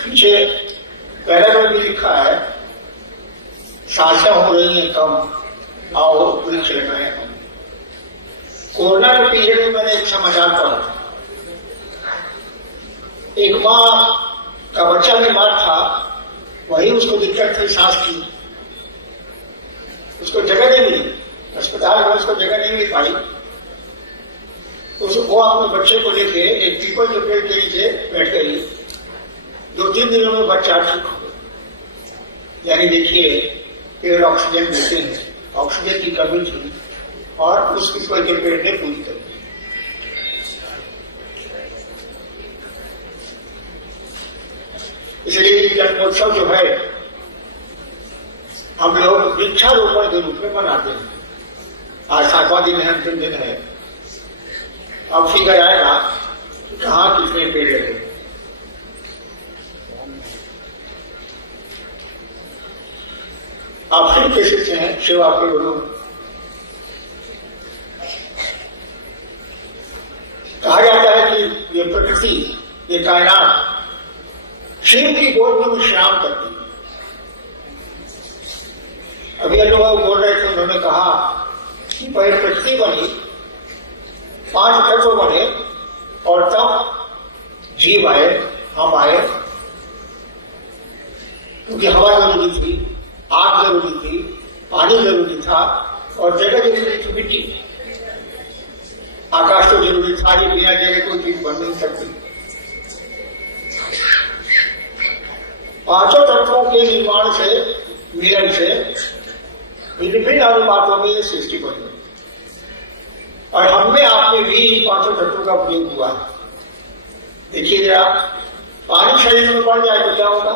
पीछे पैराग्राफ भी लिखा है, सांसें हो रही हैं कम, आओ वृक्ष लगाए हम। कोरोना के पीरियड में मैंने एक समाचार पढ़ा था, एक माँ का बच्चा बीमार था, वही उसको दिक्कत थी सांस की, उसको जगह नहीं मिली, अस्पताल में उसको जगह नहीं मिल पाई, तो वो अपने बच्चे को लेके एक पीपल के पेड़ के नीचे बैठ गई। 2-3 दिनों में बच्चा ठीक हो गया। यानी देखिए, पेड़ ऑक्सीजन देते हैं, ऑक्सीजन की कमी थी और उस पीपल के पेड़ ने पूरी कर दी। इसलिए जन्मोत्सव जो है हम लोग वृक्षारोपण के रूप में मनाते हैं। आज 7वां दिन है, अंतिम दिन है। अब फिगर आएगा कहाँ कितने पेड़ लगे। आप फिर कैसे से हैं शिव आपके गुरु। कहा जाता है कि ये प्रकृति, ये कायनात शिव की गोद में विश्राम करती है। अभी अनुभव बोल रहे थे, उन्होंने कहा कि पहले प्रकृति बनी, 5 तत्व बने और तब जीव आए, हम आए, क्योंकि हवा जरूरी थी, आग जरूरी थी, पानी जरूरी था और जगह जरूरी थी, मिट्टी, आकाश तो जरूरी था। ये बिना जगह कोई चीज बन नहीं सकती। 5 तत्वों के निर्माण से, मिलन से विभिन्न अनुपातों में ये सृष्टि बनी और हमने आपने भी इन 5 तत्वों का प्रयोग हुआ। देखिए जरा, पानी शरीर में बढ़ जाए तो क्या होगा?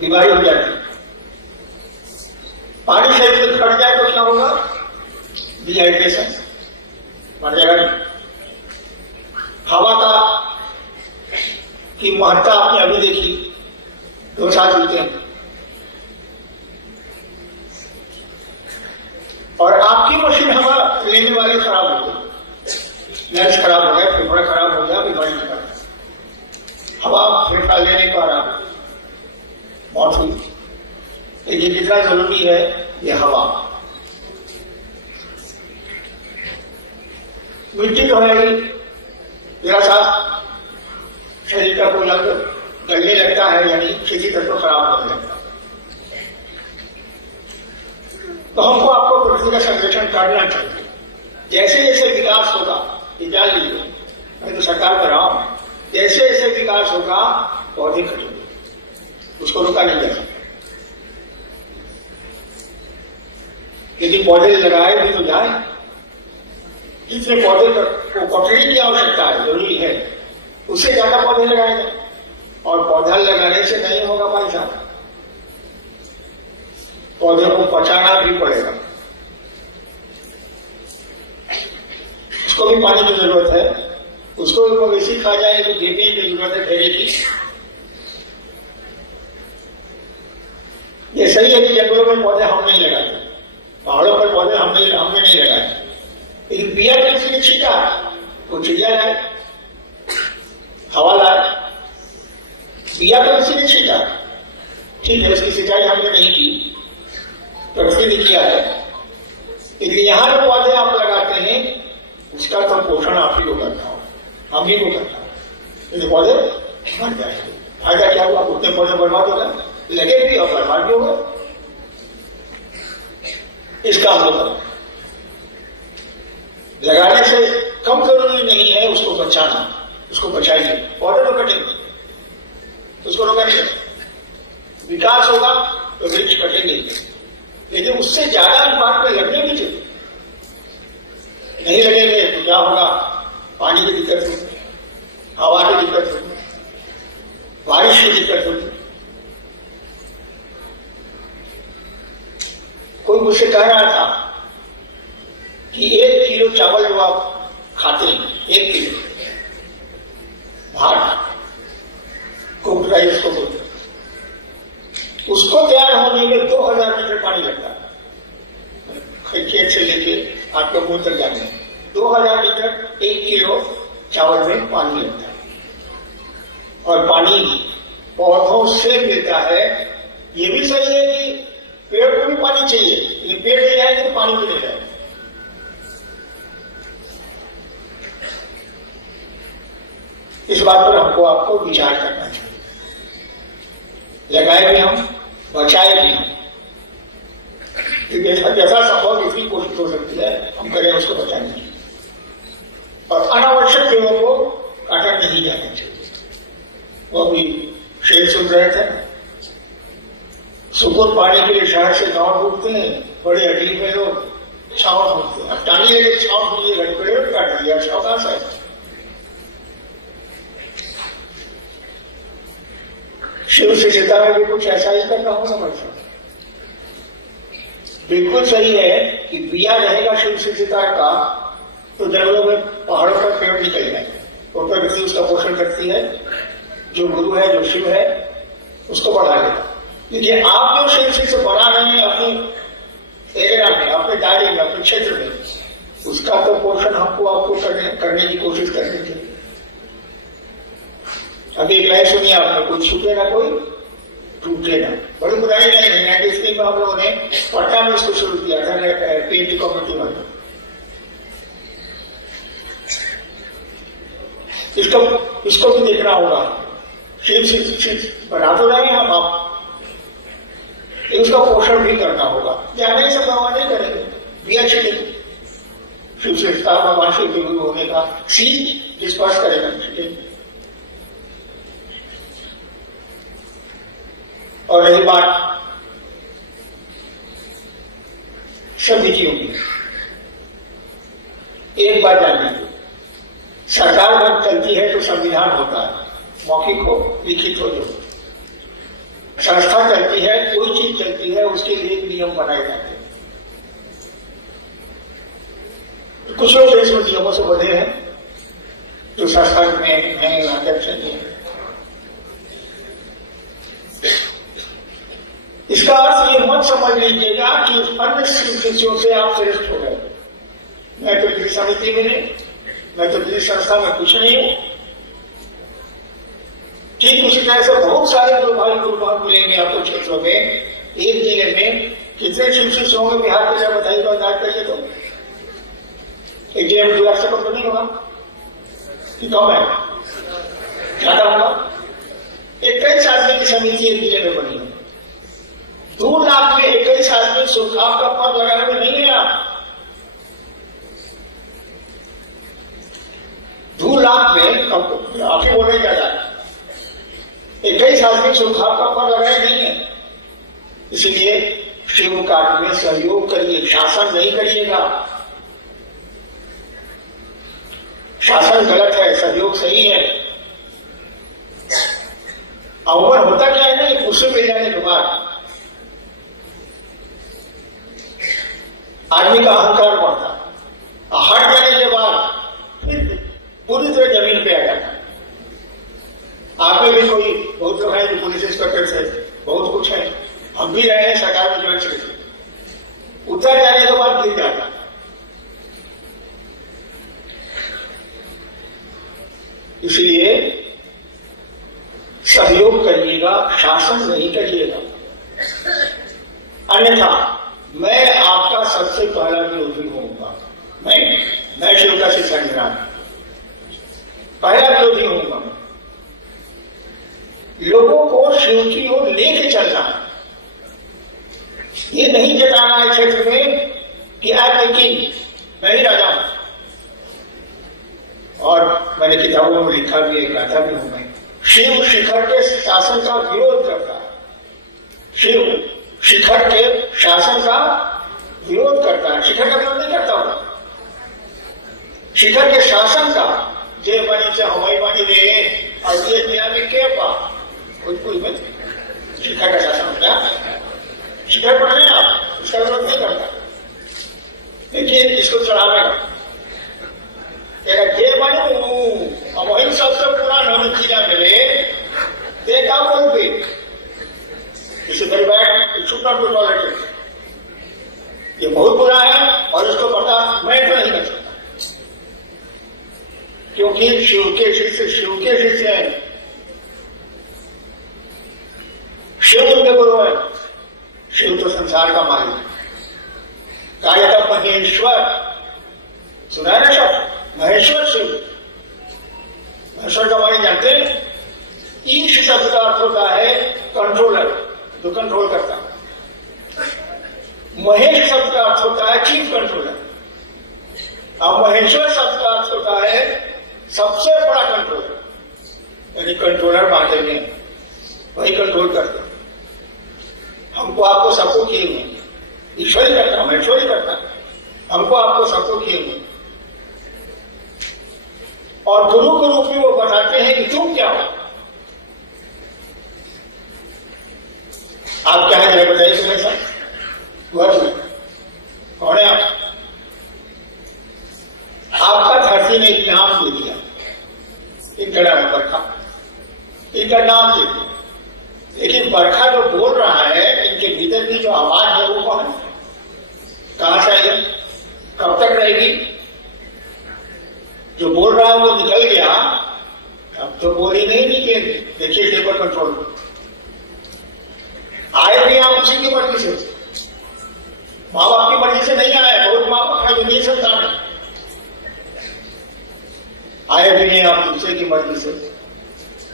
बीमारी हो जाती। पानी शरीर में घट जाए तो क्या होगा? डिहाइड्रेशन, मर जाएगा। हवा का की महत्ता आपने अभी देखी, 2 साल चलते हैं और आपकी मशीन हवा लेने वाली खराब हो गई, लंच खराब हो गया, फेफड़ा खराब हो गया, बीमारी निकाल, हवा फेफड़ा ले नहीं पा रहा, मौत हुई। ये कितना जरूरी है ये हवा। मिट्टी तो है ही, जरा सा शरीर का कोई अंग गलने लगता है, यानी किसी तत्व खराब होने लगता है। तो हमको आपको प्रकृति का संरक्षण करना चाहिए। जैसे जैसे विकास होगा, ये जान लीजिए, मैं तो सरकार कर रहा हूं, जैसे जैसे विकास होगा पौधे कटेंगे, उसको रोका नहीं जा सकता। यदि पौधे लगाए भी तो जाए, जितने पौधे को कटने की आवश्यकता है, जरूरी है, उससे ज्यादा पौधे लगाए जाए। और पौधा लगाने से नहीं होगा भाई साहब, पौधे को बचाना भी पड़ेगा, उसको भी पानी की जरूरत है, उसको भी मवेशी खा जाए तो देने की जरूरत है ठहरे की। ये सही है कि जंगलों में पौधे हम नहीं लगाते, पहाड़ों पर पौधे हमने नहीं लगाए, लेकिन बिया किसी ने छीटा, वो चिड़िया लाए, हवा लाए, बिया तो किसी ने छीटा, ठीक है, उसकी सिंचाई हमने नहीं की, प्रकृति ने किया है, लेकिन यहां जो पौधे आप लगाते हैं उसका तो पोषण आप ही को करना हो, हम ही को करना हो। ये पौधे मर जाएंगे, फायदा क्या हुआ? उतने पौधे बर्बाद हो गए, लगे भी और बर्बाद भी हो गए। इसका हम लोग लगाने से कम जरूरी नहीं है उसको बचाना, उसको बचाइए। पौधे तो कटेंगे, उसको रोका नहीं सकते। विकास होगा तो वृक्ष कटेंगे, लेकिन उससे ज्यादा अनुपात में लगने भी चाहिए। नहीं लगेंगे तो क्या होगा? पानी की दिक्कत होगी, हवा की दिक्कत होगी, बारिश की दिक्कत होगी। कोई मुझसे कह रहा था कि 1 किलो चावल जो आप खाते हैं, 1 किलो भात कुक्ड राइस को बोलते, उसको तैयार होने में 2000 लीटर पानी लगता है। खेत से लेके आपके मुंह तक जाने 2000 लीटर 1 किलो चावल में पानी लगता है और पानी पौधों से मिलता है। ये भी सही है कि पेड़ को भी पानी चाहिए, ये पेड़ नहीं जाएंगे तो पानी भी नहीं जाएगा। इस बात पर हमको आपको विचार करना चाहिए। लगाए भी हम, बचाए भी हम, जैसा संभव जितनी कोशिश हो सकती है हम करें उसको बचाने की। और अनावश्यक पेड़ों को काटा नहीं जाना चाहिए। वो भी शेर सुन रहे थे, सुकून पाने के लिए शहर से गांव ढूंढते हैं, बड़े अजीब में लोग छाव ढूंढते हैं। अब टानी लगे छाव ढूंढिए, घड़ी पेड़ काट दिया, छाव कहां से? शिव से सीता में भी कुछ ऐसा ही करना होगा भाई साहब। बिल्कुल सही है कि बिया रहेगा शिव से सीता का तो जंगलों में पहाड़ों पर पेड़ निकल जाएंगे। तो प्रकृति उसका पोषण करती है, जो गुरु है, जो शिव है, उसको बढ़ा देगा। लेकिन आप जो शिव से बढ़ा रहे हैं अपने एरिया में, अपने दायरे में, अपने क्षेत्र में, उसका तो पोषण हमको आपको करने की कोशिश करनी चाहिए। अभी एक लाइन सुनिए आपने, कोई छूटे ना कोई टूटे ना। बड़ी बुराई नहीं है। 93 में हम लोगों ने पटना में इसको शुरू किया था, पीएचडी कम्युनिटी में। इसको भी देखना होगा। शिव बना तो रहे हैं हम, आप उसका पोषण भी करना होगा। जाने से भगवान नहीं करेंगे, भी अच्छे शिव से भगवान शिव के गुरु होने का सीख स्पर्श करेगा। और रही बात समितियों की, एक बात जान लीजिए, सरकार जब चलती है तो संविधान होता है, मौखिक हो, लिखित हो। जो संस्था चलती है, कोई चीज चलती है, उसके लिए नियम बनाए जाते हैं। कुछ लोग इसमें नियमों से बंधे हैं जो संस्था में है, अध्यक्ष नहीं है। इसका अर्थ ये मत समझ लीजिएगा कि अन्य शिष्यों से आप श्रेष्ठ हो गए। मैं तो किसी समिति में नहीं, मैं तो किसी संस्था में कुछ नहीं हूं। ठीक उसी तरह से बहुत सारे गुरुभाग मिलेंगे आपको क्षेत्रों में। एक जिले में कितने शिव शिष्य होंगे बिहार के लिए बताइए तो अंदाज करिए। तो एक जिले में 2 लाख से कम तो नहीं होगा कि कम है, ज्यादा होगा। 21 आदमी की समिति एक जिले में बनी है। 2 लाख में 21 आदमी सुखाव का पद लगाए हुए नहीं है। आप 2 लाख में आप ही बोले ज्यादा, 21 आदमी सुखाव का पद लगाए नहीं है। इसलिए शिव कार्य में सहयोग करिए, शासन नहीं करिएगा। शासन गलत है, सहयोग सही है। अवसर होता क्या है ना, गुस्से में जाने के बाद आदमी का अहंकार बढ़ता, हट जाने के बाद फिर पूरी तरह जमीन पे आ जाता। आप में भी कोई बहुत लोग हैं जो पुलिस इंस्पेक्टर से बहुत कुछ है, हम भी रहे हैं सरकार में ज्वाइन से, उतर जाने के बाद गिर जाता। इसलिए सहयोग करिएगा, शासन नहीं करिएगा। अन्यथा मैं आपका सबसे पहला विरोधी होऊंगा। मैं शिव का शिक्षा पहला विरोधी होऊंगा। लोगों को शिव की ओर लेके चलना है। ये नहीं जताना है क्षेत्र में कि आई एम किंग, मैं ही राजा हूं। और मैंने किताबों में लिखा भी है, गाथा भी हूं मैं। शिव शिखर के शासन का विरोध करता है। शिव शिखर के शासन का विरोध करता है, शिखर का विरोध नहीं करता होगा। शिखर के शासन का जे बनी चाहे हवाई बानी दे और ये दुनिया में क्या पा कुछ मत। शिखर का शासन क्या शिखर पर नहीं, आप इसका विरोध नहीं करता। देखिए इसको चढ़ावेगा जे बनू वही सबसे पुराना नतीजा मिले देखा बोल भी इसी तरह बैठ छुट्टा टूटा लगे। ये बहुत बुरा है और इसको पता मैं तो नहीं कर सकता। क्योंकि शिव के शिष्य हैं, शिव उनके गुरु है। शिव तो संसार का मालिक है। कहा जाता महेश्वर, सुना है ना शब्द महेश्वर शिव। महेश्वर का माने जानते हैं? ईश शब्द का अर्थ होता है कंट्रोलर, जो कंट्रोल करता है। महेश शब्द का अर्थ होता है चीफ कंट्रोलर। अब महेश्वर शब्द का अर्थ होता है सबसे बड़ा कंट्रोलर, यानी कंट्रोलर बांटे में वही कंट्रोल करता। हमको आपको सबको किए हुए, ईश्वर ही करता, महेश्वर ही करता। हमको आपको सबको किए हुए, और गुरु के रूप में वो बताते हैं कि तुम क्या हो। आप क्या है बताइए तुम्हें सब कौन है आप? आपका धरती ने एक नाम दे दिया, एक जड़ा है बरखा, इनका नाम दे दिया। लेकिन बरखा जो बोल रहा है, इनके भीतर की जो आवाज है वो कौन है? कहां से आएगी? कब तक रहेगी? जो बोल रहा है वो निकल गया, अब तो बोल ही नहीं निकले। देखिए टेबल कंट्रोल आए भी आप उसी की मर्जी से, माँ बाप की मर्जी से नहीं आए। बहुत माँ बाप है जो नहीं संतान है, आए भी नहीं आप दूसरे की मर्जी से,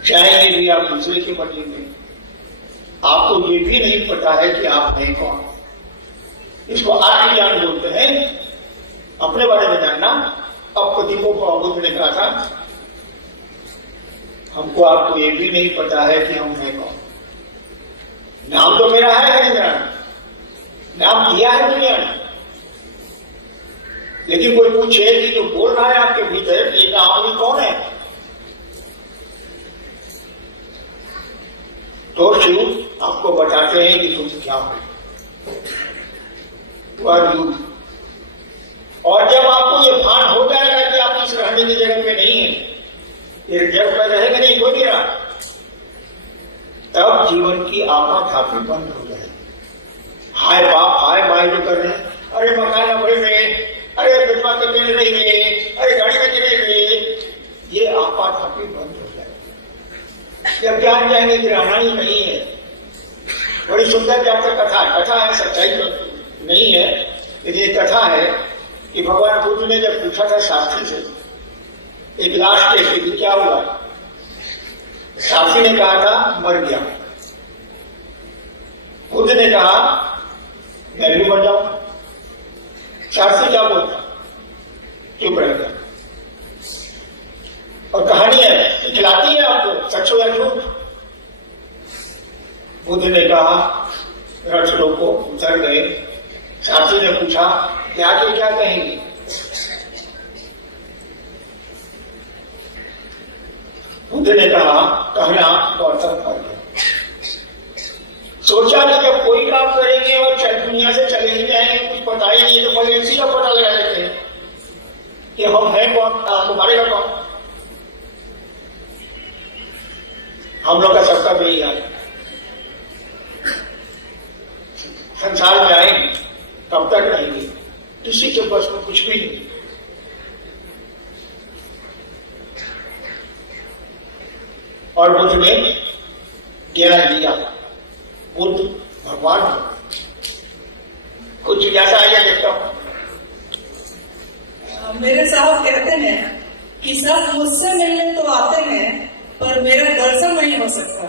चाहेंगे भी आप दूसरे की मर्जी में। आपको ये भी नहीं पता है कि आप हैं कौन। इसको आत्मज्ञान बोलते हैं, अपने बारे में जानना। अब प्रदीपों को बुद्ध ने कहा था, हमको आपको ये भी नहीं पता है कि हम हैं कौन। नाम तो मेरा है हरिनारायण, नाम दिया है दुनिया ने, लेकिन कोई पूछे कि जो बोल रहा है आपके भीतर ये नाम भी कौन है, तो शिव आपको बताते हैं कि तुम क्या हो। और जब आपको ये भान हो जाएगा कि आप इस रहने की जगह पे नहीं है, ये जग में रहेगा नहीं, हो नहीं रहा, तब जीवन की आपा धापी बंद हो जाएगी। हाय बाप हाय भाई जो कर रहे हैं, अरे मकान अमरे में, अरे बिजमा के मिल रही है, अरे गाड़ी में गिरे हुए, ये आपा धापी बंद हो जाएगी। जब जान जाएंगे कि रहना ही नहीं है। बड़ी सुंदर कथा है, सच्चाई तो नहीं है, लेकिन ये कथा है कि भगवान बुद्ध ने जब पूछा था शास्त्री से एक लाश के कि क्या हुआ, शास्त्री ने कहा था मर गया। बुद्ध ने कहा मैं भी मर जाऊं। शास्त्री क्या बोलता, चुप रह गया। और कहानी है खिलाती है आपको सच हो या झूठ। बुद्ध ने कहा रथ रोको, उतर गए। शास्त्री ने पूछा क्या कहेंगे। बुद्ध ने कहा कहना गौतम कर गया। सोचा कि जब कोई काम करेंगे और दुनिया से चले ही जाएंगे, कुछ पता ही नहीं, तो पहले इसी का पता लगा लेते हैं कि हम हैं कौन, आपको मारेगा कौन। हम लोग का सबका भी यही है। संसार में आएंगे, कब तक रहेंगे, किसी के बस में कुछ भी नहीं। और बुद्ध ने ज्ञान दिया, बुद्ध भगवान कुछ जैसा आइए देखता हूं। मेरे साहब कहते हैं कि सब मुझसे मिलने तो आते हैं पर मेरा दर्शन नहीं हो सकता।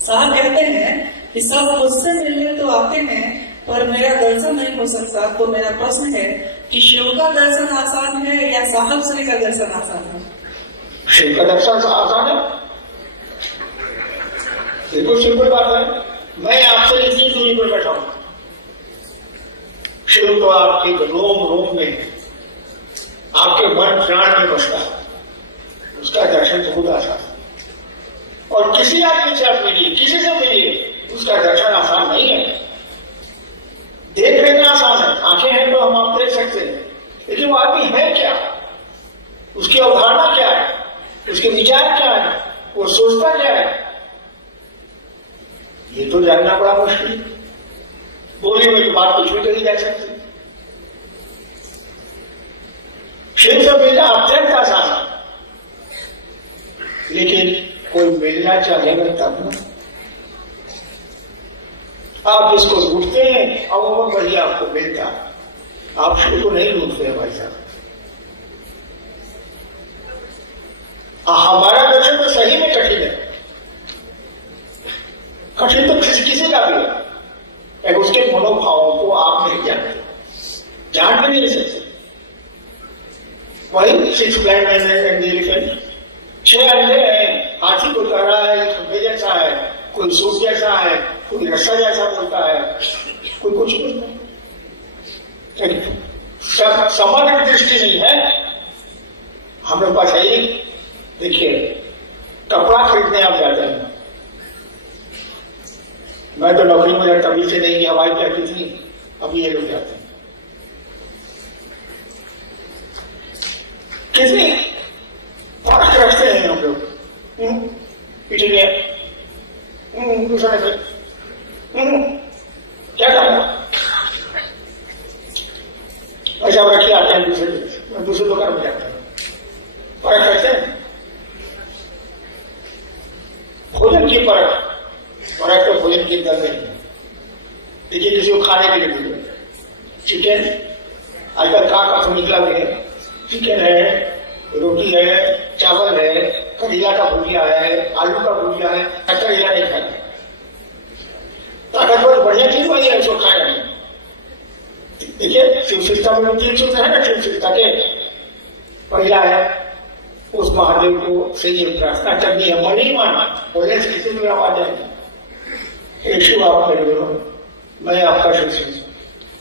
साहब कहते हैं कि सब मुझसे मिलने तो आते हैं पर मेरा दर्शन नहीं हो सकता। तो मेरा प्रश्न है कि शिव का दर्शन आसान है या साहब श्री का दर्शन आसान है? शिव का दर्शन आसान है, बिल्कुल सिंपल बात है। मैं आपसे इसी दूरी पर बैठा हूं, शिव तो आपके रोम रोम में, आपके मन प्राण में बसता है, उसका दर्शन बहुत आसान है। और किसी आदमी से आप मिलिए, किसी से मिलिए, उसका दर्शन आसान नहीं है। देख लेना आसान है, आंखें हैं तो हम आप देख सकते हैं, लेकिन वो आदमी है क्या, उसकी अवधारणा क्या है, उसके विचार क्या है, वो सोचता क्या है, ये तो जानना बड़ा मुश्किल। बोली में तो बात कुछ भी कही जा सकती। शिव से मिलना अत्यंत आसान है, लेकिन कोई मिलना चाहेगा तब ना। आप जिसको ढूंढते हैं अमूमन वही आपको मिलता है, आप शिव को नहीं ढूंढते हैं भाई साहब। हमारा दर्शन तो सही में कठिन है, कठिन तो किसी का भी है, उसके मनोभावों को आप नहीं जानते, जान भी नहीं सकते। वही 6 blind man and the elephant, 6 अंधे हैं, हाथी को कह रहा है खंबे जैसा है, कोई सूट जैसा है, कोई रस्सा जैसा बोलता है, कोई कुछ नहीं। समग्र दृष्टि नहीं है हम लोग पास है। देखिए, कपड़ा खरीदने आप जाते हैं, मैं तो नौकरी में तभी से नहीं हवाई जाती थी, अभी ये लोग जाते हैं। कितनी फर्क रखते हैं हम लोग, इसीलिए दूसरे से क्या करना, ऐसा रखिए आते हैं दूसरे दुकान में जाते हैं, फर्क रखते हैं। भोजन की फर्क तो भोजन की दर नहीं है। देखिए, किसी को खाने के लिए दीजिए चिकन, आजकल का तो निकला हुआ है, चिकन है, रोटी है, चावल है, करेला का भुजिया है, आलू का भुजिया है, करेला नहीं खाना, ताकतवर बढ़िया चीज वही है, उसको खाया नहीं। देखिए, शिवशिष्टा में 3 सूत्र है ना, शिवशिष्टा के पहला है उस महादेव को से ये प्रार्थना करनी है, मन ही माना, बोलने से किसी भी आवाज आएगी, हे शिव आप मेरे गुरु, मैं आपका शिष्य,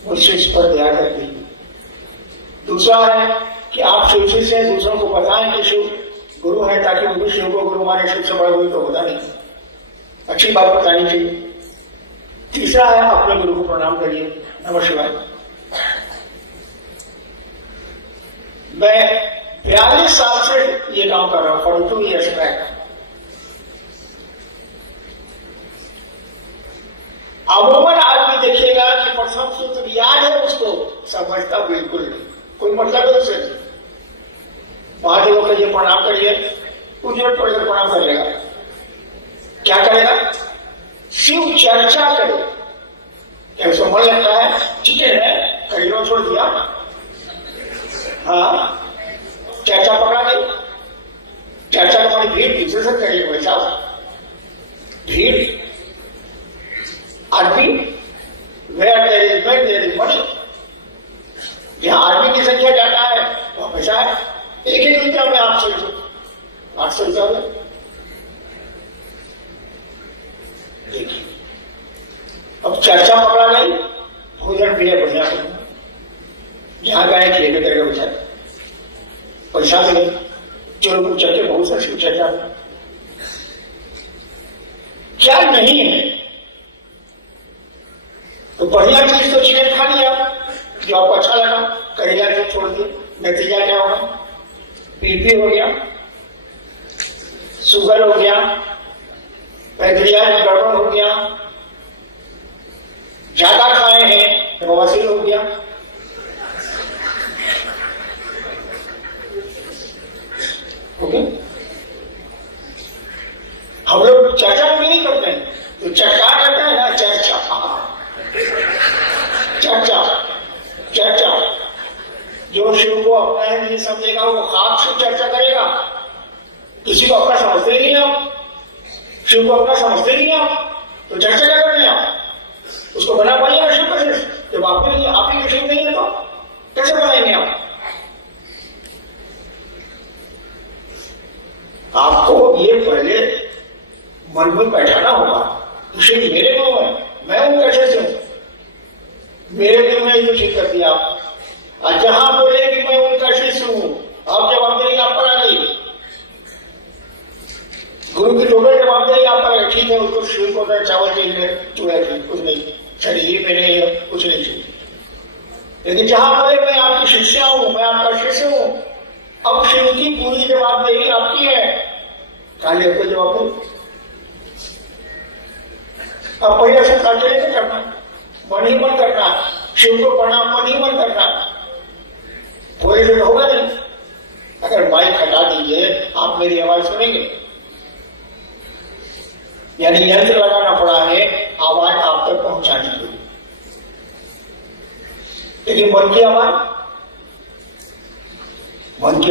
मुझसे इस पर दया कर दीजिए। दूसरा है कि आप शिव शिष्य हैं, दूसरों को बताएं कि शिव गुरु है, ताकि उनको शिव को गुरु माने, शिव से बड़ा गुरु तो होता नहीं, अच्छी बात बतानी चाहिए। तीसरा है अपने गुरु को प्रणाम करिए, नमः शिवाय। मैं 42 साल से ये काम कर रहा हूं, 42 ईयर्स बैक। अमूमन आदमी देखिएगा कि प्रथम सूत्र याद है, उसको समझता बिल्कुल नहीं, कोई मतलब है उसे। महादेव को ये प्रणाम करिए, कुछ देर पड़ेगा प्रणाम कर लेगा, क्या करेगा, शिव चर्चा करे, क्या उसको मन लगता है, ठीक है करीबन छोड़ दिया, हाँ चर्चा पकड़ा गई, चर्चा हमारी भीड़ दूसरे से करिए, वैसा भीड़ आदमी, where there is man there is money, जहां आदमी की संख्या ज्यादा है वहां पैसा है। एक रुपया में 800 रुपया में देखिए, अब चर्चा पकड़ा गई, भोजन भी है बढ़िया, जहां गए खेले करेगा बेचारा, पैसा मिले, चलो चर्चे बहुत सी चर्चा क्या नहीं है, तो बढ़िया चीज तो चिकन खा लिया जो आपको अच्छा लगा, करेगा जो छोड़ दिया, नतीजा क्या होगा, बीपी हो गया, शुगर हो गया, पैंक्रियाज गड़बड़ हो गया, ज्यादा खाए हैं बवासीर हो गया। ओके, हम लोग चर्चा में नहीं करते हैं, तो चर्चा करते हैं ना, चर्चा चर्चा चर्चा, जो शिव को अपना है नहीं समझेगा वो खाक से चर्चा करेगा, किसी को अपना समझते ही नहीं आप, शिव को अपना समझते ही नहीं आप, तो चर्चा क्या करने आप, उसको बना पाइएगा शिव का शिष्य, जब आप ही के शिव नहीं है तो कैसे बनाएंगे आप। आपको ये पहले मन में बैठाना होगा, तो शिव मेरे को है, मैं हूं कैसे से हूं, मेरे दिल में ये ठीक कर दिया आप, और जहां बोले कि मैं उनका शिष्य हूं, आप जवाबदेही आप पर आ गई, गुरु की टोटल जवाबदेही आप पर, ठीक है उसको शिव को चावल चाहिए, चूड़ा चाहिए, कुछ नहीं, शरीर में नहीं है, कुछ नहीं चाहिए, लेकिन जहां बोले मैं आपकी शिष्य हूं, मैं आपका शिष्य हूं, अब शिव की पूरी जवाबदेही आपकी है, खाली आपको जवाब दो, अब पहिया से काटे नहीं करना, मन ही मन करना, शिव को प्रणाम मन ही मन करना, कोई होगा नहीं। आप मेरी आवाज सुनेंगे। यानी यंत्र लगाना पड़ा है आवाज आप तक पहुंचाने के लिए। लेकिन मन की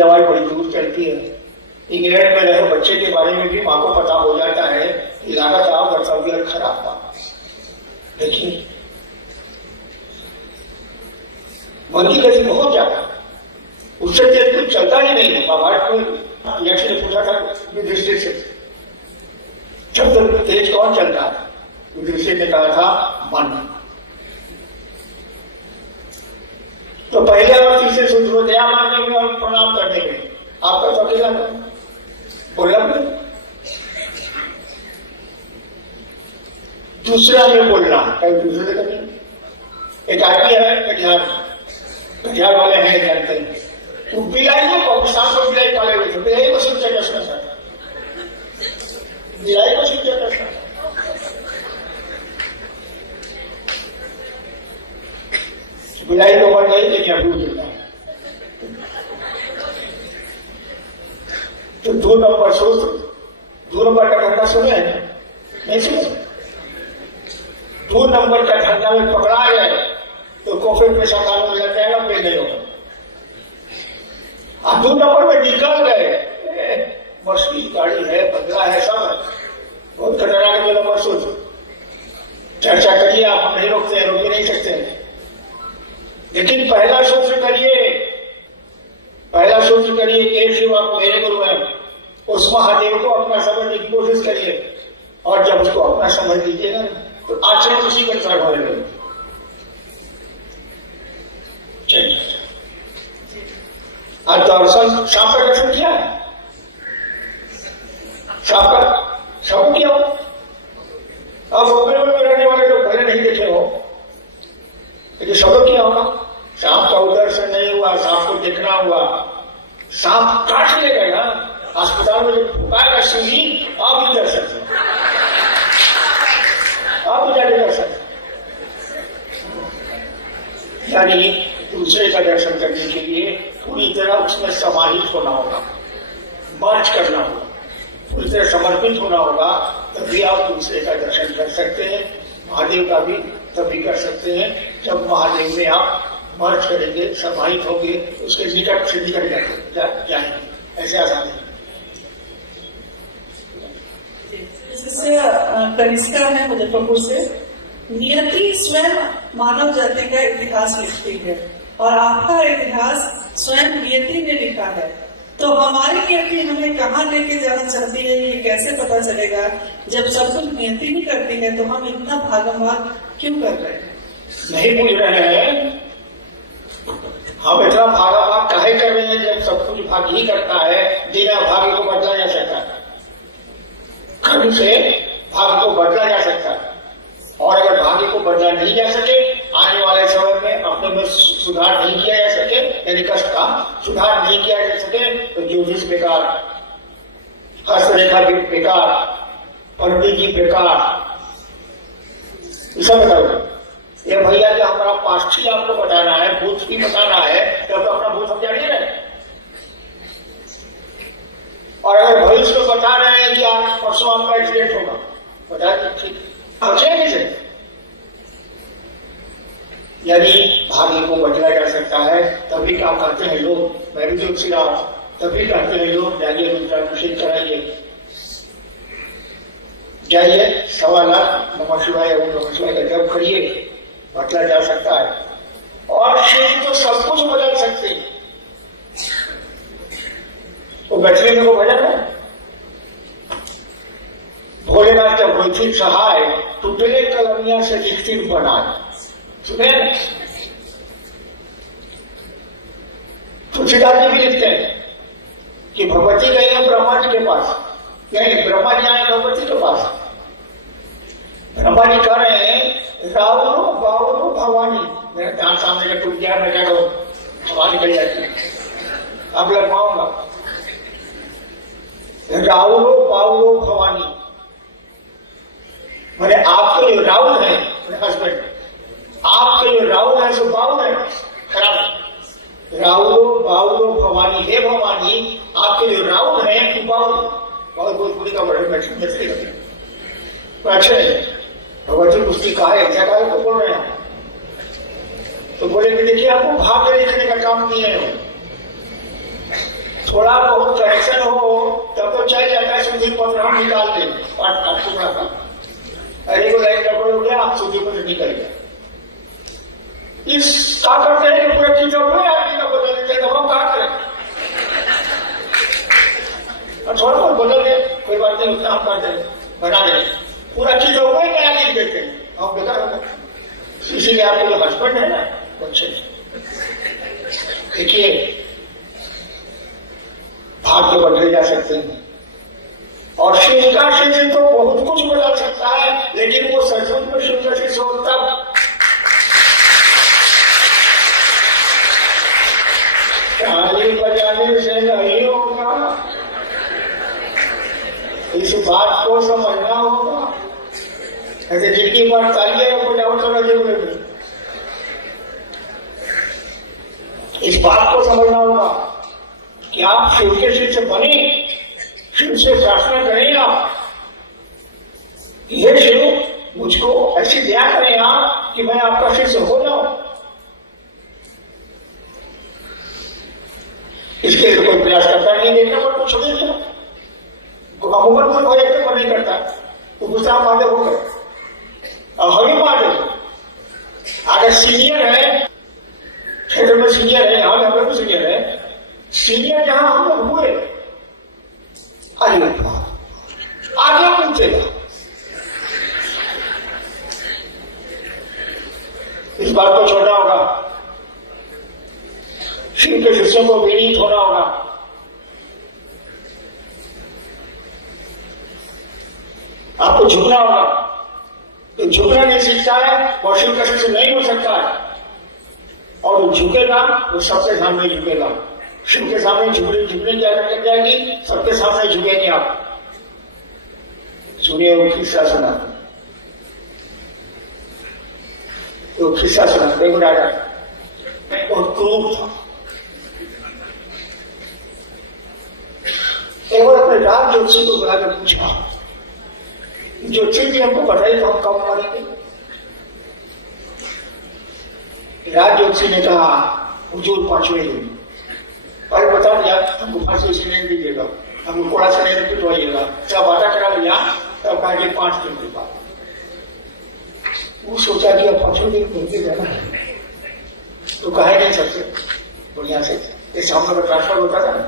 आवाज बड़ी दूर चलती है। इंग्लैंड में रहे बच्चे के बारे में भी मां को पता हो जाता है कि लगातार कर्तव्य खराब था। देखिए मन की गति बहुत ज्यादा, उससे तेज कुछ चलता ही नहीं है। महाभारत में यक्ष ने पूछा था युधिष्ठिर से, जब तक तेज कौन चलता है? युधिष्ठिर ने कहा था मन। तो पहले और तीसरे सूत्र में दया मानने में और प्रणाम करने में आपका तो अकेला बोला दूसरा में बोलना कहीं दूसरे से करनी। एक आदमी है कटिहार वाले हैं जानते हैं, तो बिलाई को पाकिस्तान को बिलाई पाले हुए थे, बिलाई को सिंचा कसना था, बिलाई को सिंचा कसना। बिलाई को बन गई लेकिन अभी गिरता है। तो 2 नंबर सूत्र, 2 नंबर का धंधा सुने हैं नहीं सुने? 2 नंबर का धंधा में पकड़ा गया तो कोफे पैसा कानून लग जाएगा, पे नहीं होगा। आप 2 नंबर में निकल गए, मर्सिडीज गाड़ी है, बंगला है, सब है, बहुत खतरनाक है। 2 नंबर सूत्र चर्चा करिए, आप नहीं रोकते हैं, रोक भी नहीं सकते हैं। लेकिन पहला सूत्र करिए कि शिव आप मेरे गुरु हैं, उस महादेव को अपना समझने की कोशिश करिए, और जब उसको अपना समझ लीजिएगा तो आचरण उसी के अनुसार होने लगे। आज दर्शन सांप का दर्शन किया है, सांप का सब किया हो। अब बॉम्बे में रहने वाले लोग भले नहीं देखे हो, लेकिन सब किया होगा। सांप का दर्शन नहीं हुआ, सांप को देखना हुआ, सांप काट ले गया अस्पताल में जो फुकाएगा सीढ़ी, आप भी दर्शन, आप भी जाके दर्शन। यानी दूसरे का दर्शन करने के लिए पूरी तरह उसमें समाहित होना होगा, मर्ज करना होगा, पूरी तरह समर्पित होना होगा, तभी आप दूसरे का दर्शन कर सकते हैं। महादेव का भी तभी कर सकते हैं जब महादेव में आप मर्ज करेंगे, समाहित होंगे, उसके निकट से निकट जाएंगे। ऐसे आसान है। जिससे कनिष्का है मुजफ्फरपुर से, नियति स्वयं मानव जाति का इतिहास लिखती है और आपका इतिहास स्वयं नियति ने लिखा है, तो हमारी नियति हमें कहाँ लेके जाना चाहती है ये कैसे पता चलेगा? जब सब कुछ नियति नहीं करती है तो हम इतना भागम भाग क्यों कर रहे हैं? नहीं पूछ रहे हैं हम इतना भागा भाग काहे कर रहे हैं जब सब कुछ भाग ही करता है। बिना भाग्य को बदला जा सकता है, कर्म से भाग्य को बदला जा सकता है, और अगर भाग्य को बदला नहीं जा सके, आने वाले समय में अपने में सुधार नहीं किया जा सके, यानी कष्ट का सुधार नहीं किया जा सके, तो ज्योतिष बेकार, हस्तरेखा भी बेकार, पंडित जी बेकार, सब बताओ। ये भैया जो हमारा पाष्ठी आपको बताना है, भूत भी बताना है, तब तो अपना भूत हम जानिए ना। और अगर भविष्य में बता रहे हैं कि आज परसों आपका एक्सीडेंट होगा, बता दीजिए ठीक बचेंगे से। यानी भाग्य को बदला जा सकता है, तभी क्या कहते हैं लोग, मैं भी जोशी रहा हूं, तभी कहते हैं लोग जाइए रुद्राभिषेक कराइए, जाइए 1.25 लाख नमः शिवाय ओम नमः शिवाय का जप करिए, बदला जा सकता है। और शिव तो सब कुछ बदल सकते हैं। तो बचने में वो भजन है, भोलेनाथ जब होती सहाय टूटले कलमिया से लिखती बनाए, सुने तुलसीदास जी भी लिखते हैं कि भगवती गए हैं ब्रह्मा जी के पास, यानी ब्रह्मा जी आए भगवती के पास। ब्रह्मा जी कह रहे हैं रावलो बावलो भवानी, मेरे दांत सामने का टूट गया, मैं क्या करूं, हवा निकल जाती है, अब लगवाऊंगा। रावलो बावलो भवानी, मैंने आपके जो राहुल है हस्बैंड, आपके जो राहुल है सो बाउल है, खराब है, राहुलो बाहुलो भवानी, हे भवानी आपके जो राहुल है कि बाहुल, बहुत भोजपुरी का वर्णन मैथिली करते हैं तो अच्छे भगवती पुष्टि कहा है, क्या कहा तो बोल रहे हैं। तो बोले कि देखिए आपको भाग्य लिखने का काम किए हो, थोड़ा बहुत करेक्शन हो तब तो चाहे जाता है शुद्धि पत्र हम निकाल दें पाठ का टुकड़ा का, अरे को लाइन गड़बड़ हो गया आप शुद्धि पत्र निकल गया। इस क्या करते हैं कि पूरा चीज आदमी का बदल देते तो हम क्या करें, और थोड़ा बहुत बदल दे कोई बात नहीं, उतना हम कर दें बना दें, पूरा चीज हो गई नया चीज देते हैं हम बेकार होगा। इसीलिए आपके जो हस्बैंड है ना अच्छे देखिए भाग्य बदले जा सकते हैं, और शिवकाशी से तो बहुत कुछ बदल सकता है, लेकिन वो सचमुच में शिवकाशी से होता ताली बजाने से नहीं होगा, इस बात को समझना होगा। ऐसे जितनी बार तालियां बजाओ तो लगे, इस बात को समझना होगा कि आप शिव के शिष्य बने, शिव से प्रार्थना करें आप, ये शिव मुझको ऐसी दया करें आप कि मैं आपका शिष्य हो जाऊं। इसके लिए कोई प्रयास करता नहीं, देखना पर कुछ नहीं था, अमूमन कोई कोई एक नहीं करता, तो दूसरा महादेव हो गए और हरि महादेव अगर सीनियर है क्षेत्र में, सीनियर है यहाँ हम लोग भी सीनियर है, सीनियर जहां हम लोग हुए आगे पूछेगा, इस बात को छोड़ना होगा, शिव के शिष्यों को विनीत होना होगा। आपको झुकना होगा, तो झुकना नहीं सीखता है और शिव का शिष्य नहीं हो सकता है, और वो झुकेगा वो सबके सामने झुकेगा, शिव के सामने झुकने की आदत लग जाएगी, सबके सामने झुकेंगे आप। सुनिए वो किस्सा सुना, तो किस्सा सुना, देखो राजा बहुत क्रूर था, एक बार अपने राज ज्योतिषी को बुलाकर पूछा, ज्योतिषी जी हमको बताइए तो हम कब मरेंगे। राज ज्योतिषी ने कहा हुजूर 5वें दिन, और बता दिया हमको फांसी से नहीं दीजिएगा, हमको कोड़ा से नहीं पिटवाइएगा, सब वादा करा लिया, तब कहा कि 5 दिन के बाद। वो सोचा कि अब 5वें दिन घूमते जाना है, तो कहा नहीं सबसे बढ़िया से इस हम लोग ट्रांसफर होता था ना,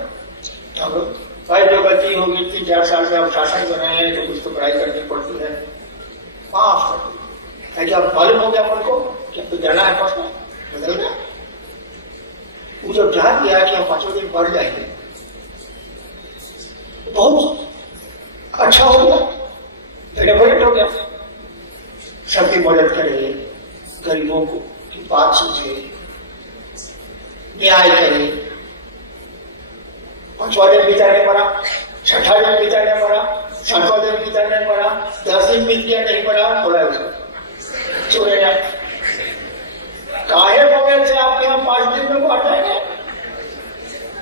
हम लोग भाई जो गलती होगी 3-4 साल से आप शासन बनाए हैं तो कुछ तो पढ़ाई करनी पड़ती है, माफ कर क्या मालूम हो गया मन को कि अब तो जाना है पास में बदल गया। वो जब ध्यान दिया कि हम 5वें दिन बढ़ जाएंगे, बहुत अच्छा हो गया, डेवलप हो गया, सबकी मदद करे, गरीबों को की बात सोचे, न्याय करे। 5वां दिन बीता नहीं मरा, 6ठा दिन बीता नहीं मरा, 7वां दिन बीता नहीं मरा, 10 दिन बीत गया नहीं मरा, बोला उसको चोरे जाए काहे बगैर से आपके यहाँ 5 दिन में बांट जाएंगे।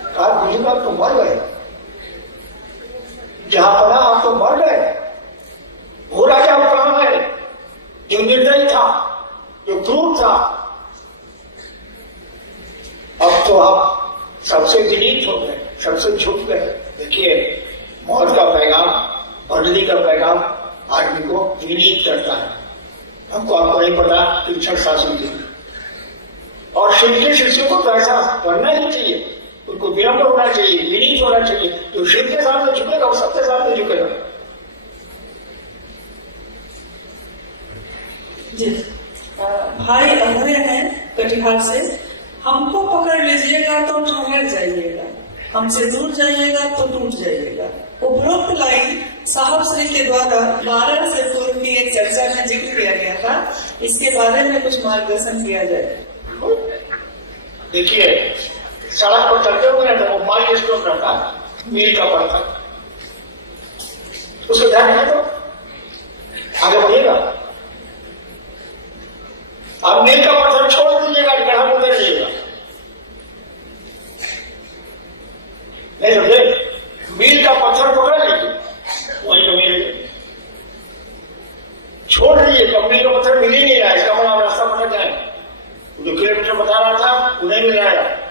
कहा बुजुर्ग आप तो मर गए, जहां पड़ा आप तो मर गए, वो राजा कहां है जो निर्दयी था, जो क्रूर था। अब तो आप सबसे विनीत हो गए, सबसे झुक गए। देखिए मौत का पैगाम, बदली का पैगाम आदमी को विनीत करता है। हमको आपको नहीं पता कि क्षण शासन थी, और शिव के शिष्यों को तो ऐसा बनना ही चाहिए, उनको विनम्र होना चाहिए, विनीत होना चाहिए। जो शिव के सामने झुकेगा वो सबके सामने झुकेगा। जी भाई अभय हैं कटिहार से, हमको पकड़ लीजिएगा तो ठहर जाइएगा, हमसे दूर जाइएगा तो टूट जाइएगा। उपरोक्त लाइन साहब श्री के द्वारा 12 से पूर्व की एक चर्चा में जिक्र किया गया था, इसके बारे में कुछ मार्गदर्शन किया जाए। देखिए सड़क पर चलते हुए तो वो माइल स्टोन रहता है, मील का पड़ता, उसको ध्यान रखें तो आगे बढ़िएगा। अब मील का पत्थर छोड़ दीजिएगा, गढ़ा में उतर जाइएगा, नहीं समझे? मील का पत्थर पकड़ लीजिए, वही तो मील छोड़ दीजिए, तो मील का पत्थर मिल ही नहीं रहा है, इसका मतलब रास्ता पकड़ जाए। जो किलोमीटर बता रहा था वो नहीं मिल रहा है।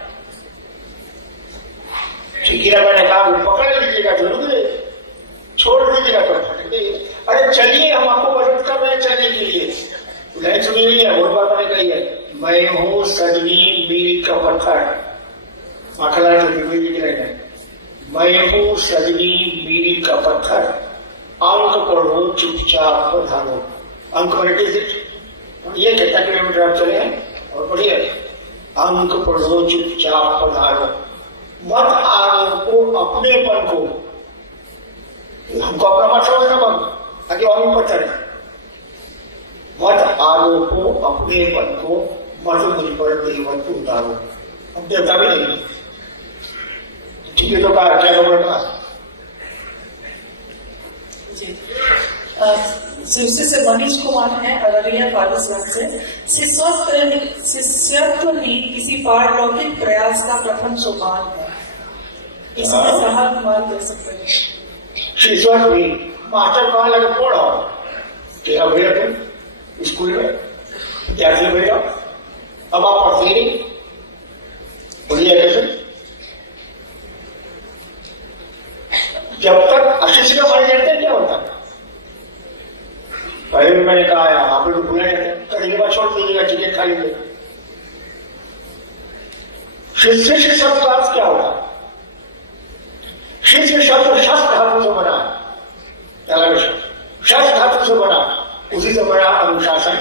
ठीक है, मैंने कहा पकड़ लीजिएगा जरूर, छोड़ दीजिएगा तो फटेंगे। अरे चलिए, हम आपको मदद कर रहे हैं चलने के लिए। नहीं सुनी नहीं है, बहुत बार मैंने कही है, मैं हूं सजनी मील का पत्थर। माखनलाल चतुर्वेदी जी रहे, मैं हूं सजनी मील का पत्थर, अंक पढ़ो चुपचाप पधारो। अंक पढ़े ये कितना किलोमीटर आप चले हैं और पढ़िए, अंक पढ़ो चुपचाप पधारो, मत आरोपो अपनेपन को। हमको अपना मत समझना बंद, ताकि और भी पत्थर है। मत आरोपो अपनेपन को, मत मुझ पर देवत को उतारो। हम देवता भी नहीं, ठीक है, तो कहा क्या खबर था जी। शिवसी से मनीष कुमार है, अररिया फारसगंज से। शिष्यत्व ही किसी पारलौकिक प्रयास का प्रथम सोपान है, इसमें सहायक मार्ग दे सकते हैं। शिष्यत्व भी मास्टर कहाँ लगे पढ़ो, क्या भैया तुम स्कूल में विद्यार्थी भैया, अब आप पढ़ते नहीं, बोलिए कैसे? जब तक अशिष्य का माने जाते हैं क्या होता है? पहले भी मैंने कहा है, आप लोग भूले जाते हैं, करने के बाद छोड़ दीजिएगा, टिकट खा लीजिए। शिष्य से शब्द का अर्थ क्या होगा? शिष्य शब्द शस्त्र धातु से बना है, शस्त्र धातु से बना, उसी से बना अनुशासन,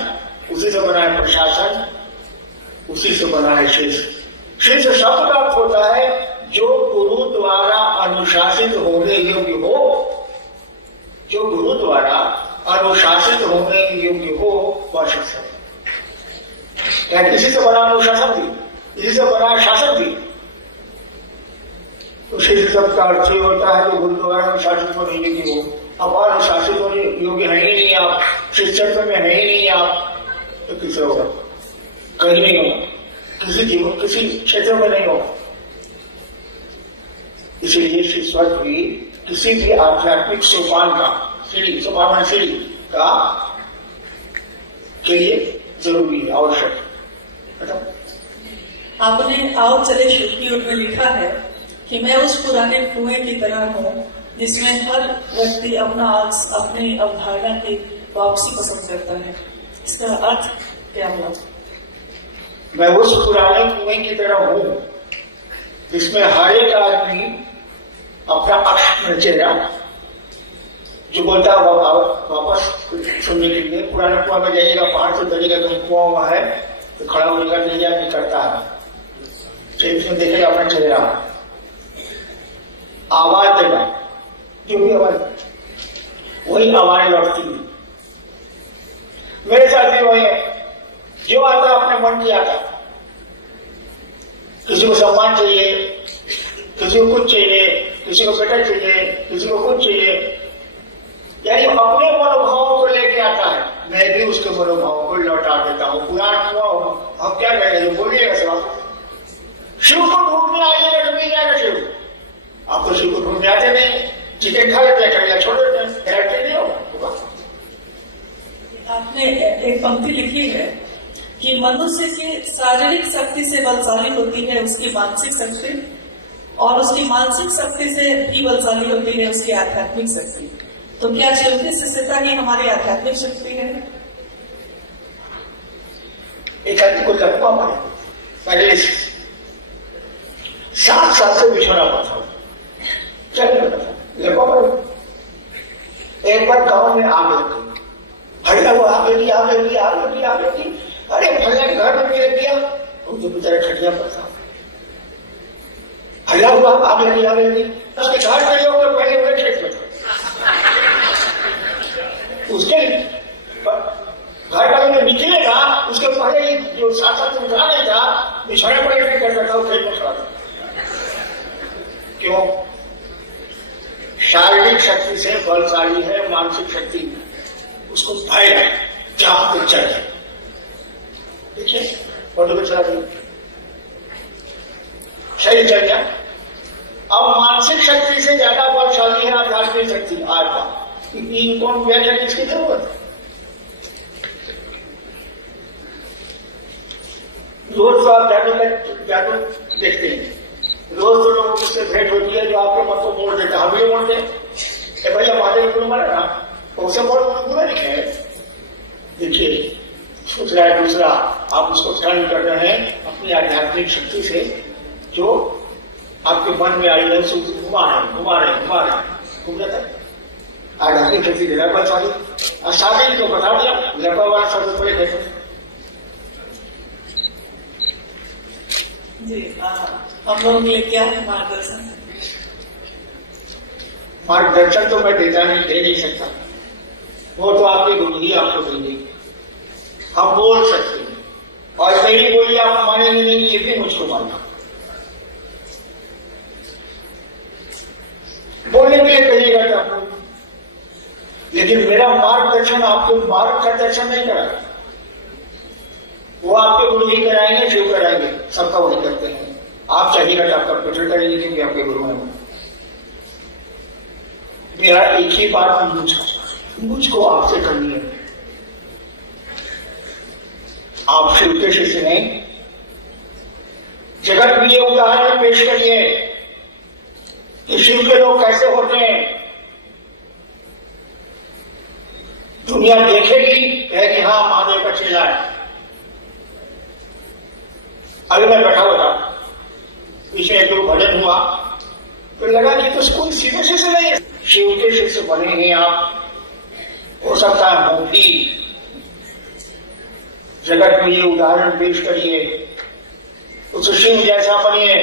उसी से बना है प्रशासन, उसी से बना है शिष्य। शिष्य शब्द का अर्थ होता है जो गुरु द्वारा अनुशासित होने योग्य हो, जो गुरु द्वारा अनुशासित होने योग्य हो, वह शिष्य है। क्या किसी से बना अनुशासन दी, किसी से बना शासन दी? तो शिष्य शब्द का अर्थ होता है जो गुरु द्वारा अनुशासित होने योग्य हो। अब अनुशासित होने योग्य है ही नहीं आप, शिक्षण में है ही नहीं आप, तो किसे होगा? कहीं नहीं होगा, किसी जीवन किसी क्षेत्र में नहीं होगा। इसीलिए शिष्यत्व भी किसी भी आध्यात्मिक सोपान का, सीढ़ी सोपान सीढ़ी का के लिए जरूरी है, आवश्यक है। आपने आओ चले शुभ की ओर में लिखा है कि मैं उस पुराने कुएं की तरह हूँ जिसमें हर व्यक्ति अपनी अवधारणा की वापसी पसंद करता है। इसका अर्थ क्या हुआ? मैं उस पुराने कुएं की तरह हूँ जिसमें हर एक आदमी अपना अक्ष नचेगा, जो बोलता है वापस सुनने के लिए। पुराने कुआं में जाइएगा, पहाड़ से चलेगा, कहीं कुआं हुआ है तो खड़ा होगा, नहीं आदमी करता है, तो इसमें देखेगा अपना चेहरा, आवाज देगा, जो भी आवाज, वही आवाज लौटती है। मेरे साथ भी वही है, जो आता अपने मन की आता। किसी को सम्मान चाहिए, किसी को कुछ चाहिए, किसी को बेटा चाहिए, किसी को कुछ चाहिए, यानी अपने मनोभावों को लेके आता है। मैं भी उसके मनोभावों को लौटा देता हूँ। पुराना हुआ हो, हम क्या करेंगे? बोलिएगा सब, शिव को ढूंढने आइएगा तो मिल जाएगा शिव। आप तो शिव को ढूंढने आते नहीं, चिकन खा लेते हैं, कड़िया छोड़ देते हैं, डरते नहीं हो। आपने एक पंक्ति लिखी है कि मनुष्य की शारीरिक शक्ति से बलशाली होती है उसकी मानसिक शक्ति, और उसकी मानसिक शक्ति से भी बलशाली होती है उसकी आध्यात्मिक शक्ति। तो क्या शिव की शिष्यता ही हमारी आध्यात्मिक शक्ति है? एक आदमी को लकवा मारे, पहले 7 साल से बिछोना पड़ता, चल लकवा मारे। एक बार गांव में आग लग गई, हड़का वो आग लगी, आग लगी, आग लगी, आग लगी। अरे भैया घर में मेरे दिया, तो बेचारा खटिया पड़ता, हल्ला हुआ, आग लगी, आग लगी। उसके घर के लोग तो पहले हुए खेत में, उसके घर का जो निकलेगा उसके पहले जो 7 साल से उठा नहीं था, बिछाने पर नहीं कर सकता, वो खेत में खड़ा था। क्यों? शारीरिक शक्ति से बलशाली है, मानसिक शक्ति उसको भय है, जहां पे चाहिए। देखिए फोटो को चला दी, शरीर चल गया, अब मानसिक शक्ति से ज्यादा बलशाली है आध्यात्मिक शक्ति आज का। इनको व्याख्या किसकी जरूरत है? रोज तो आप जादू देखते हैं, रोज तो लोगों से भेंट होती है जो आपके मन को मोड़ देता है। हम ये बोलते हैं भाई हमारे गुरु मारे ना, उसे बोल बुरा नहीं है। देखिए सोच रहा है दूसरा, आप उसको ध्यान कर रहे हैं अपनी आध्यात्मिक शक्ति से जो आपके मन में आई है, घुमा रहे घूम जाता है। आध्यात्मिक शक्ति निरापद वाली और शादी को बता दिया निरापद वाला शब्द थोड़े देखो जी। हम लोग लिए क्या है मार्गदर्शन? मार्गदर्शन तो मैं दे नहीं सकता, वो तो आपके गुरु ही आपको देंगे। हम बोल सकते हैं और मेरी बोली आप मानेंगे नहीं, ये भी मुझको मानना। बोलने के लिए कहिएगा कि आपको, लेकिन मेरा मार्गदर्शन आपको मार्ग का दर्शन नहीं कराएगा, वो आपके गुरु ही कराएंगे, शिव कराएंगे, सबका वही करते हैं। आप चाहिएगा तो आपका प्रचार करेंगे क्योंकि आपके गुरु हैं। मेरा एक ही बात मुझको आपसे करनी है, आप शिव के शिष्य नहीं। जगत में ये उदाहरण पेश करिए कि शिव के लोग कैसे होते हैं। दुनिया देखेगी है कि हाँ महादेव का चेला है। अभी मैं बैठा हुआ था, पीछे एक लोग भजन हुआ तो लगा कि तो स्कूल सीधे शिष्य नहीं है, शिव के शिष्य बने हैं आप। हो सकता है हम भी जगत में ये उदाहरण पेश करिए, उस शिव जैसा बनिए।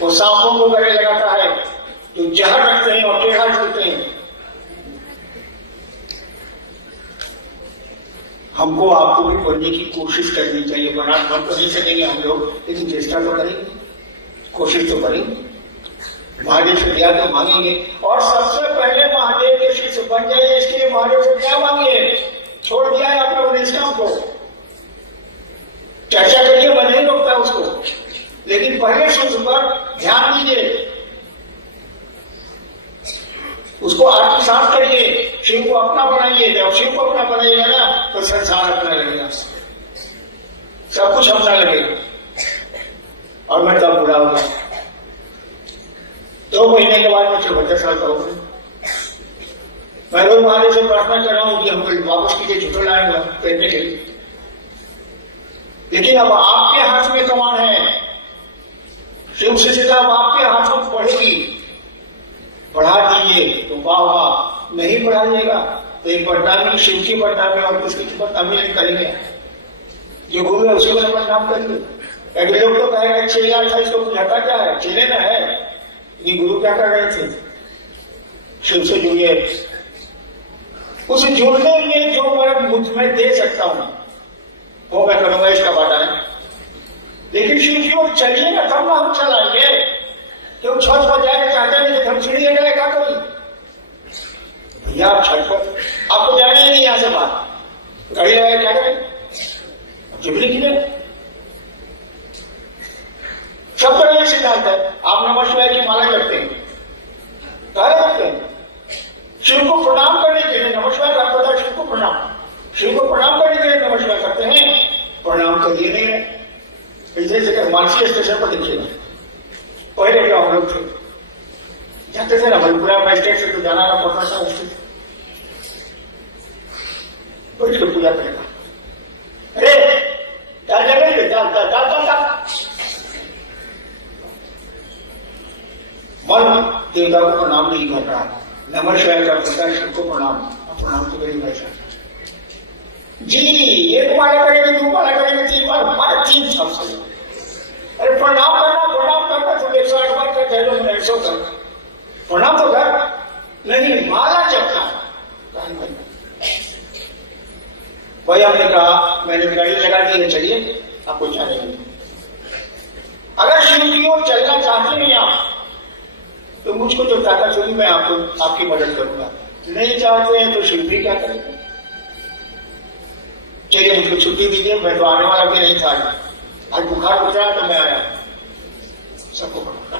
वो सांपों को गले लगाता है जो जहर रखते हैं और टेढ़ा चलते हैं। हमको आपको भी बनने की कोशिश करनी चाहिए। बना हम तो नहीं सकेंगे हम लोग, लेकिन चेष्टा तो करेंगे, कोशिश तो करेंगे। महादेव से दया तो मांगेंगे और सबसे पहले महादेव के शिष्य बन जाए, इसके लिए महादेव से क्या मांगिए? छोड़ दिया है आप लोगों ने इस काम को। चर्चा करिए, मैं नहीं रोकता उसको, लेकिन पहले से उस पर ध्यान दीजिए, उसको आत्मसात करिए, शिव को अपना बनाइए। जब शिव को अपना बनाइएगा ना तो संसार अपना लगेगा, सब कुछ अपना लगेगा। और मैं तब बुरा होगा 2 महीने के बाद मैं 74 साल का हो गया। मैं रोज महादेव से प्रार्थना कर रहा हूं कि हमको वापस कीजिए, झूठो लाएंगे पहनने के लिए। लेकिन अब आपके हाथ में कमान है, शिव से सीधा अब आपके हाथ में पड़ेगी। बढ़ा दीजिए तो वाह वाह, नहीं बढ़ाइएगा तो एक बदनामी शिव की बदनामी और किसकी बदनामी नहीं करेंगे। जो गुरु है उसी को बदनाम करेंगे। अगले लोग तो कहेगा चेला था, इसको बुझाता क्या है, चेले ना है, ये गुरु क्या कर रहे थे? शिव से जुड़िए। उस जुड़ने में जो मैं मुझ में दे सकता हूं वो मैं करूंगा, इसका वादा है। लेकिन शिव की ओर चलिएगा तब ना हम चलाएंगे। तो छत पर जाएगा चाहते नहीं तो हम चिड़िया गए क्या कोई भैया आप छत पर, आपको जाना ही नहीं यहां से बात गाड़ी लगाए क्या करें, जिबली की सब तरह से सिद्धांत है। आप नमः शिवाय की माला करते हैं, क्या करते हैं? शिव को प्रणाम करने के लिए नमः शिवाय का पता, शिव को प्रणाम, शिव को प्रणाम करने के लिए नमः शिवाय करते हैं। प्रणाम तो ये नहीं है। इसे जगह मानसी स्टेशन पर देखिएगा, पहले क्या हम लोग थे, जाते थे ना भलपुरा में स्टेट से तो जाना ना पड़ता था, बैठ के पूजा करेगा। अरे क्या जगह चल मन देवता को प्रणाम नहीं कर रहा, नमः शिवाय का पता, शिव को प्रणाम तो करेंगे वैसा जी। एक माला करेंगे, 2 माला करेंगे, 3 बार, हमारा 3 सबसे। अरे प्रणाम करना तो 108 बार का कह लो, 100 कर प्रणाम तो कर, नहीं माला जपना। वही हमने कहा, मैंने गाड़ी लगा दी है, चलिए आपको जाने। अगर शिव की ओर चलना चाहते हैं आप तो मुझको जो ताकत होगी मैं आपको आपकी मदद करूंगा। नहीं चाहते हैं तो शिव भी क्या करेंगे? चलिए मुझको छुट्टी दीजिए, मैं तो आने वाला भी नहीं था, आज बुखार उतरा तो मैं आया, सबको पढ़ा।